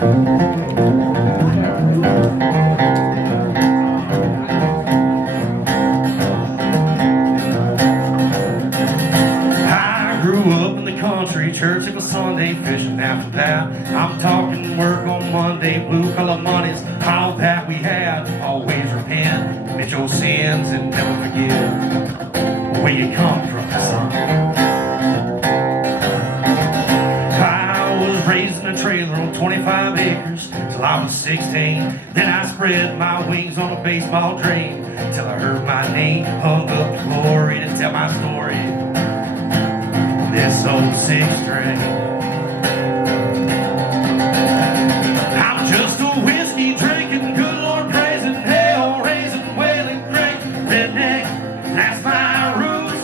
I grew up in the country, church every Sunday, fishing after that. I'm talking work on Monday, blue collar money's all that we had. Always repent, admit your sins, and never forget where you come from, son. I was raised in a trailer on 25 acres till I was 16. Then I spread my wings on a baseball dream till I heard my name, hung up to glory to tell my story. This old six string. I'm just a whiskey drinking, good Lord praising, hell raising, wailing, great redneck. That's my roots.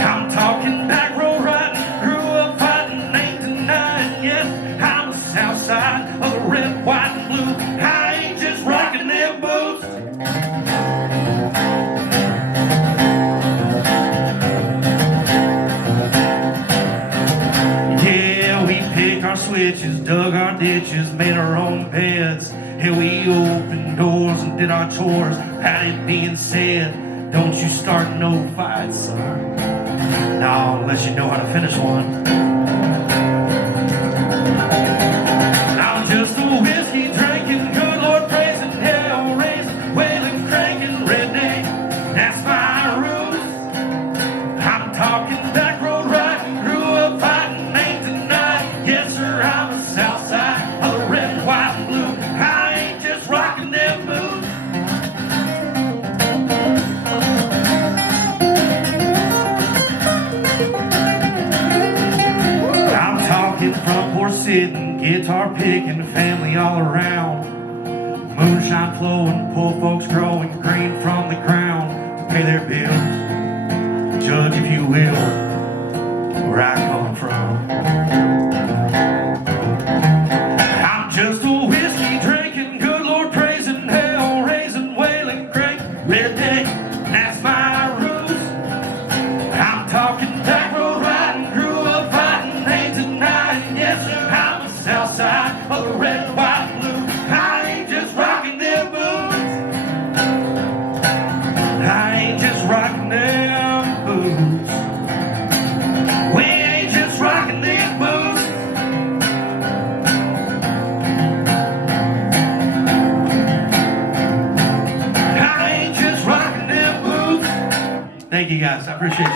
I'm talking back road riding, grew up fighting, 8 to 9. Yes, I'm a south side of the red, white, and blue. I ain't just rocking them boots. Our switches, dug our ditches, made our own beds, and we opened doors and did our chores. That it being said, don't you start no fights, son. Now, unless you know how to finish one. I'm just a whiskey drinking, good Lord praising, hell raising, wailing, cranking, redneck. That's my roots. I'm talking back road riding, grew up fighting, 8 to 9. Yes, sir, I'm a south side of the red, white, and blue. I ain't just rocking them boots. I'm talking front porch sitting, guitar picking, family all around. Moonshine flowing, poor folks growing green from the ground to pay their bills. Judge, if you will, where I come from. I'm just a whiskey drinking, good Lord praising, hell raising, wailing, great redneck. That's my roots. I'm talking back road riding, grew up fighting, 8 to 9. Yes, sir, I'm a south side of the red, white, and blue. I ain't just rocking them boots. I ain't just rocking them boots. We ain't just rocking these boots. I ain't just rocking them boots. Thank you guys, I appreciate it.